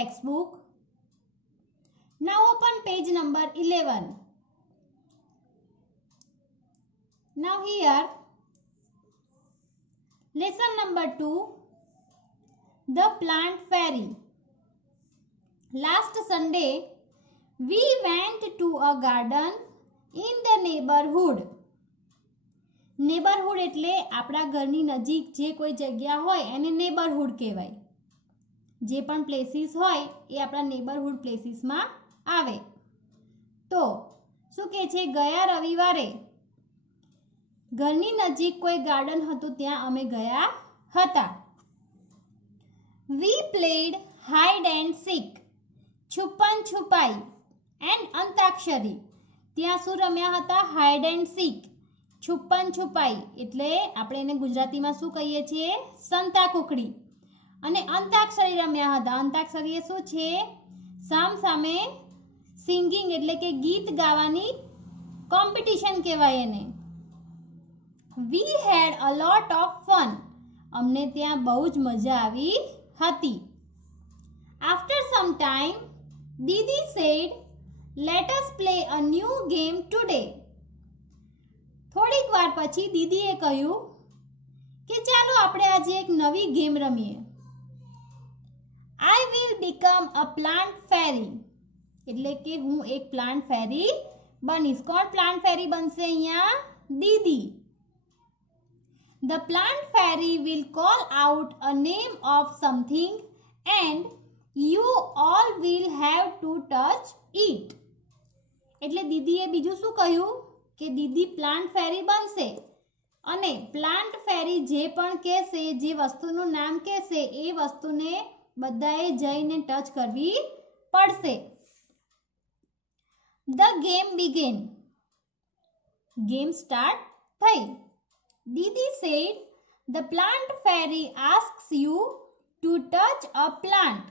textbook. Now open page number 11. Now here, lesson number 2, the plant fairy. Last Sunday, we went to a garden in the neighborhood. Neighbourhood એટલે આપણા ઘરની નજીક જે કોઈ જગ્યા હોય એને નેબરહુડ કહેવાય. જે પણ પ્લેસીસ હોય એ આપણા નેબરહુડ પ્લેસીસમાં આવે. તો શું કહે છે, ગયા રવિવારે ઘરની નજીક કોઈ ગાર્ડન હતું ત્યાં અમે ગયા હતા. We played hide and seek, છુપન છુપાઈ, and antakshari. ત્યાં શું રમ્યા હતા? હાઇડ એન્ડ સીક, છુપન છુપાઈ. એટલે આપણે એને ગુજરાતીમાં શું કહીએ છીએ? સંતા કુકડી. અને અંતાક્ષરી રમ્યા હતા. અંતાક્ષરી એ શું છે? સામ સામે સિંગિંગ એટલે કે ગીત ગાવાની કોમ્પિટિશન કહેવાય એને. We had a lot of fun. અમને ત્યાં બહુ જ મજા આવી હતી. After some time, Didi said, let us play a new game today. થોડીક વાર પછી દીદીએ કહ્યું કે ચાલો આપણે આજે એક નવી ગેમ રમીએ. I will become a plant fairy. એટલે કે હું એક પ્લાન્ટ ફેરી બનીશ. કોણ પ્લાન્ટ ફેરી બનશે અહીંયા? દીદી. The plant fairy will call out a name of something and you all will have to touch it. એટલે દીદીએ બીજું શું કહ્યું કે દીદી પ્લાન્ટ ફેરી બનશે અને પ્લાન્ટ ફેરી જે પણ કહેશે, જે વસ્તુનું નામ કહેશે એ વસ્તુને બધાએ જઈને ટચ કરવી પડશે. The game began. Game start થઈ. Didi said, the plant fairy asks you to touch a plant.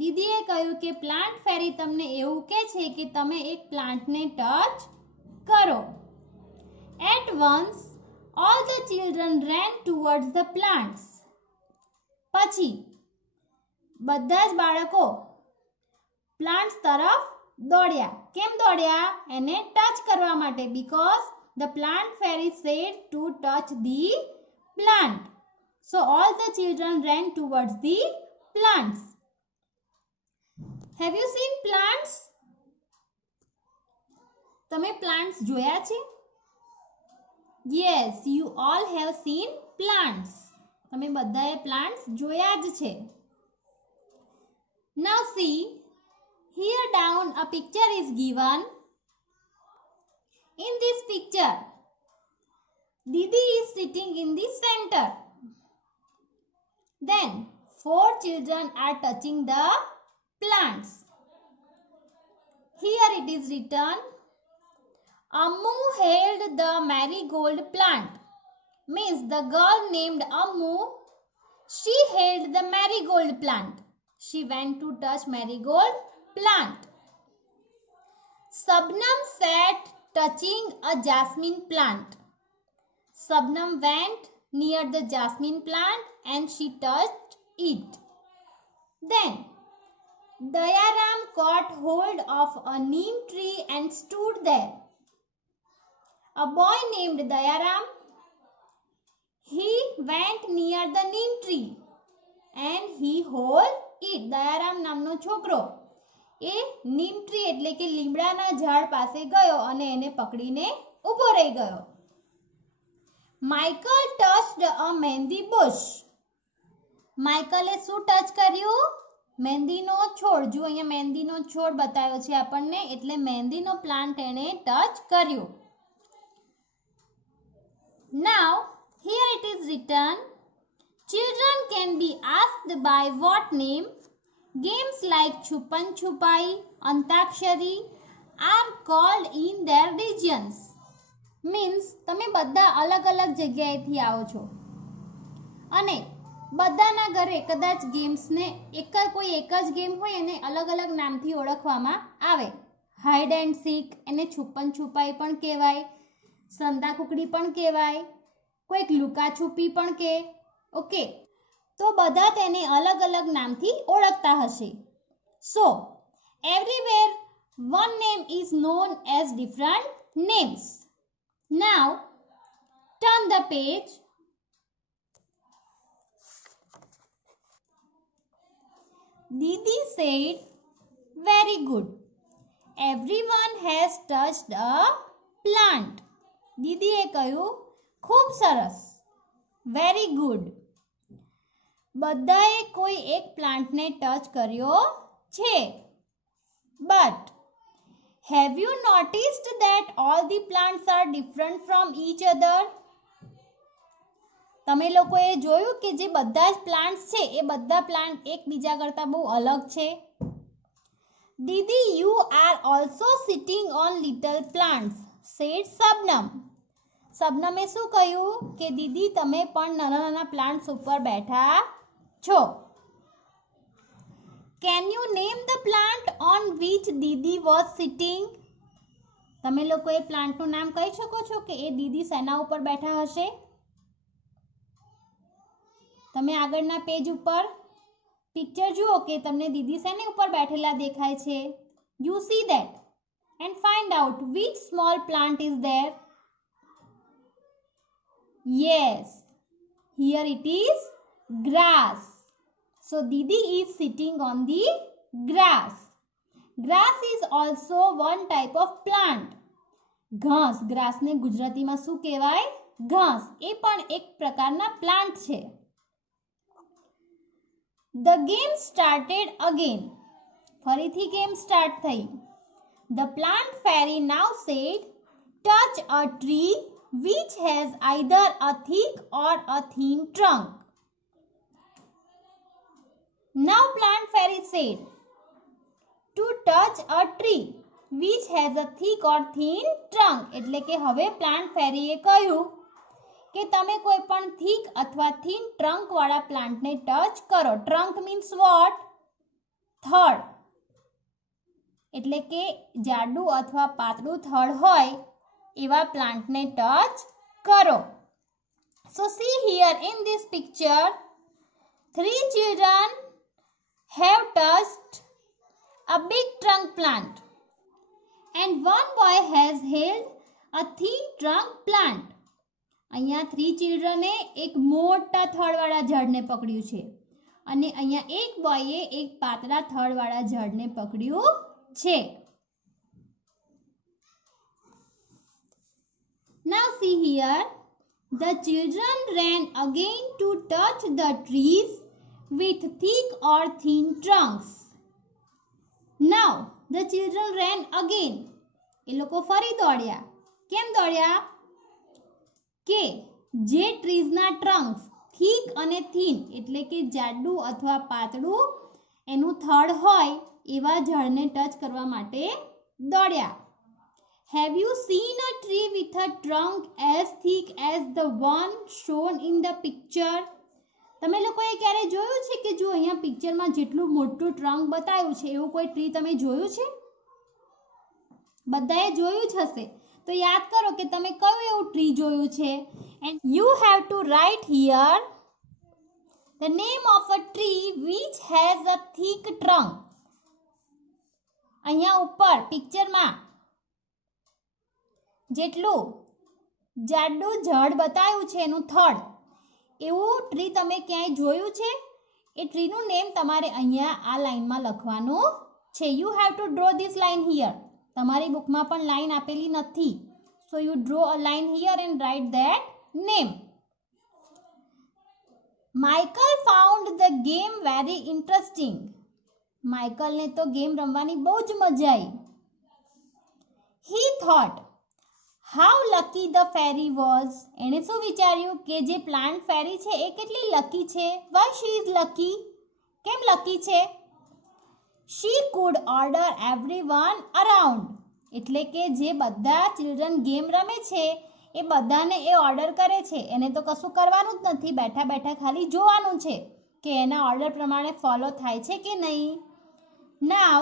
દીદીએ કહ્યું કે પ્લાન્ટ ફેરી તમને એવું કહે છે કે તમે એક પ્લાન્ટને ટચ કરો. At once, all the children ran towards the plants. પછી બધા જ બાળકો પ્લાન્ટ્સ તરફ દોડ્યા. કેમ દોડ્યા? એને ટચ કરવા માટે. Because the plant fairy said to touch the plant. So all the children ran towards the plants. Have you seen plants? તમે plants જોયા છે? Yes, you all have seen plants. તમે બધાએ plants જોયા જ છે. Now see, here down a picture is given. In this picture, Didi is sitting in the center. Then 4 children are touching the plants. Here it is written, Ammu held the marigold plant. Means the girl named Ammu, she held the marigold plant. She went to touch marigold plant. Sabnam sat touching a jasmine plant. Sabnam went near the jasmine plant and she touched it. Then Dayaram caught hold of a neem tree and stood there. A boy named Dayaram, he went near the neem tree and he held it. Dayaram નામનો છોકરો એ નીમ tree એટલે કે લીમડાના ઝાડ પાસે ગયો અને એને પકડીને ઊભો રહી ગયો. Michael touched a mehndi bush. માઇકલે શું ટચ કર્યું? મહેંદીનો છોડ. જો અહીંયા મહેંદીનો છોડ બતાવ્યો છે આપણને, એટલે મહેંદીનો પ્લાન્ટ એણે ટચ કર્યો. Now here it is written, children can be asked by what name? Games like Chupan Chupai, Antakshari are called in their regions. Means તમે બધા અલગ અલગ જગ્યાએથી આવો છો અને બધાના ઘરે કદાચ ગેમ્સને કોઈ એક જ ગેમ હોય એને અલગ અલગ નામથી ઓળખવામાં આવે. હાઇડ એન્ડ સીક એને છુપન છુપાઈ પણ કહેવાય, સંતા કુકડી પણ કહેવાય, કોઈક લુકા છુપી પણ કહે. ઓકે, તો બધા તેને અલગ અલગ નામથી ઓળખતા હશે. સો everywhere one name is known as different names. Now turn the page. Didi said, very good. Everyone has touched a plant. દીદીએ કહ્યું, ખૂબ સરસ. Very good. બધાએ કોઈ એક પ્લાન્ટને ટચ કર્યો છે. But have you noticed that all the plants are different from each other? તમે લોકોએ જોયું કે જે બધા જ પ્લાન્ટ્સ છે એ બધા પ્લાન્ટ એકબીજા કરતાં બહુ અલગ છે. દીદી, you are also sitting on little plants, said Sabnam. સબનમે શું કહ્યું કે દીદી તમે પણ નાના નાના પ્લાન્ટ્સ ઉપર બેઠા છો. Can you name the plant on which Didi was sitting? તમે લોકો એ પ્લાન્ટનું નામ કહી શકો છો કે એ દીદી શેના ઉપર બેઠા હશે? તમે આગળના પેજ ઉપર પિક્ચર જુઓ કે તમને દીદી શેની ઉપર બેઠેલા દેખાય છે. You see that and find out which small plant is there. Yes, here it is grass. So Didi is sitting on the grass. Grass is also one type of plant. ઘાસ, ગ્રાસને ગુજરાતીમાં શું કહેવાય? ઘાસ. એ પણ એક પ્રકારના પ્લાન્ટ છે. The game started again. ફરીથી ગેમ સ્ટાર્ટ થઈ. The plant fairy now said, touch a tree which has either a thick or a thin trunk. Now plant fairy said, to touch a tree which has a thick or thin trunk. એટલે કે હવે plant ફેરીએ કહ્યું કે તમે કોઈ પણ thick અથવા thin ટ્રંક વાળા પ્લાન્ટને ટચ કરો. ટ્રંક મીન્સ વોટ? થડ. એટલે કે જાડું અથવા પાતળું થડ હોય એવા પ્લાન્ટને ટચ કરો. So see here in this picture, 3 children have touched a big trunk plant and one boy has held a thin trunk plant. અહીંયા 3 ચિલ્ડ્રને એક મોટા થડવાળા ઝાડને પકડ્યું છે અને અહીંયા એક બોયે એક પાતળા થડવાળા ઝાડને પકડ્યું છે. Now see here, the children ran again to touch the trees with thick or thin trunks. Now the children ran again. એ લોકો ફરી દોડ્યા. કેમ દોડ્યા? કે જે ટ્રીઝના ટ્રંક્સ થીક અને થીન એટલે કે જાડું અથવા પાતળું એનું થડ હોય એવા ઝાડને ટચ કરવા માટે દોડ્યા. Have you seen a tree with a trunk as thick as the one shown in the picture? તમે લોકોએ ક્યારે જોયું છે કે જો અહીંયા પિક્ચરમાં જેટલું મોટું ટ્રંક બતાવ્યું છે એવું કોઈ ટ્રી તમે જોયું છે? બધાએ જોયું જ હશે. તો યાદ કરો કે તમે કયું એવું ટ્રી જોયું છે. And you have to write here the name of a tree which has a thick trunk. અહીંયા ઉપર પિક્ચરમાં જેટલું જાડું ઝાડ બતાવ્યું છે એનું થડ એવું ટ્રી તમે ક્યાંય જોયું છે? એ ટ્રીનું નેમ તમારે અહીંયા આ લાઈનમાં લખવાનું છે. You have to draw this line here. તમારી બુકમાં પણ લાઈન આપેલી નથી. So you draw a line here and write that name. Michael found the game very interesting. માઇકલને તો ગેમ રમવાની બહુ જ મજા આવી. He thought, how lucky the fairy was. એણે શું વિચાર્યું કે જે પ્લાન્ટ ફેરી છે એ કેટલી લકી છે. Why she is lucky? કેમ લકી છે? She could order everyone around. એટલે કે જે બધા ચિલ્ડ્રન ગેમ રમે છે એ બધાને એ ઓર્ડર કરે છે. એને તો કશું કરવાનું જ નથી, બેઠા બેઠા ખાલી જોવાનું છે કે એના ઓર્ડર પ્રમાણે ફોલો થાય છે કે નહીં. Now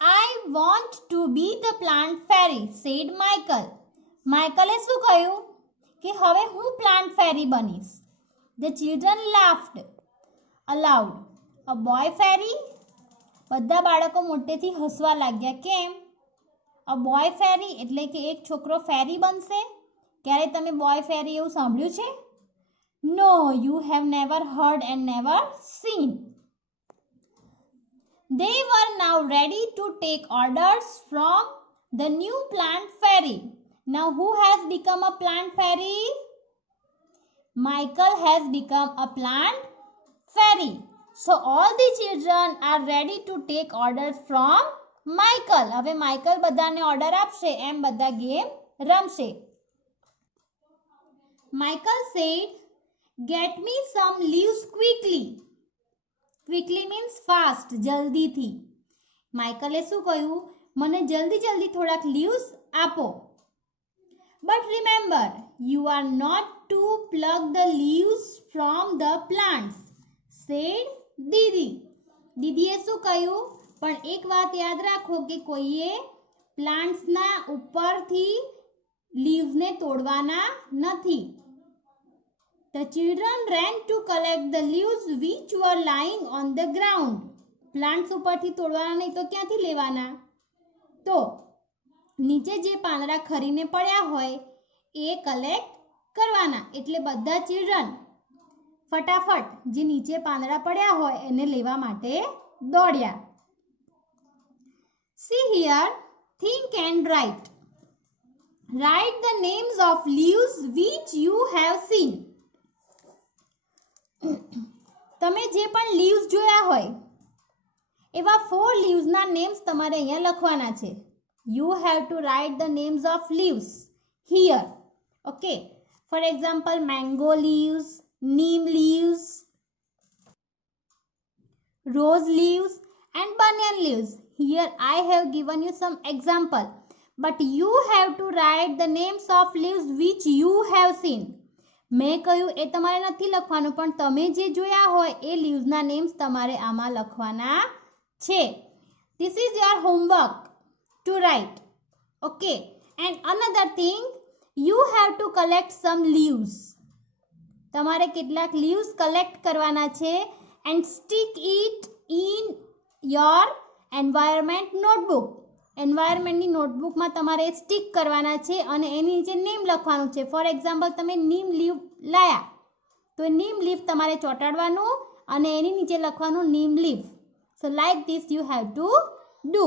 I want to be the plant fairy, said Michael. માઇકલે શું કહ્યું કે હવે હું પ્લાન્ટ ફેરી બનીશ. The children laughed aloud. A boy fairy. બધા બાળકો મોટેથી હસવા લાગ્યા. કેમ? A boy fairy એટલે કે એક છોકરો ફેરી બનશે. ક્યારે તમે બોય ફેરી એવું સાંભળ્યું છે? No, you have never heard and never seen. They were now ready to take orders from the new plant fairy. Now who has become a plant fairy? Michael has become a plant fairy. So all the children are ready to take orders from Michael. હવે Michael બધાને order આપશે એમ બધા game રમશે. Michael said, "Get me some leaves quickly." Quickly means fast, જલ્દીથી. માઇકલે શું કહ્યું? મને જલ્દી જલ્દી થોડાક leaves આપો. But remember, you are not to pluck the leaves from the plants, said Didi. દીદીએ શું કહ્યું? પણ એક વાત યાદ રાખો કે કોઈએ પ્લાન્ટ્સના ઉપરથી લીવ્સને તોડવાના નથી. The children ran to collect the leaves which were lying on the ground. Plants ઉપરથી તોડવાના નહીં તો ક્યાંથી લેવાના? તો નીચે જે પાંદડા ખરીને પડ્યા હોય એ કલેક્ટ કરવાના. એટલે બધા ચિલ્ડ્રન ફટાફટ જે નીચે પાંદડા પડ્યા હોય એને લેવા માટે દોડ્યા. See here, think and write. Write the names of leaves which you have seen. તમે જે પણ લીવ્સ જોયા હોય એવા 4 લીવ્સના નેમ્સ તમારે અહીંયા લખવાના છે. You have to write the names of leaves here. Okay. For example, mango leaves, neem leaves, rose leaves and banyan leaves. Here I have given you some example. But you have to write the names of leaves which you have seen. મેં કહ્યું એ તમારે નથી લખવાનું પણ તમે જે જોયા હોય એ લીવ્સના નેમ્સ તમારે આમાં લખવાના છે. This is your homework to write. Okay. And another thing, you have to collect some leaves. તમારે કેટલાક leaves collect કરવાના છે and stick it in your environment notebook. એન્વાયરમેન્ટની નોટબુકમાં તમારે સ્ટીક કરવાના છે અને એની નીચે નેમ લખવાનું છે. ફોર એક્ઝામ્પલ તમે નીમ લીવ લાયા તો નીમ લીફ તમારે ચોંટાડવાનું અને એની નીચે લખવાનું neem leaf. So like this you have to do.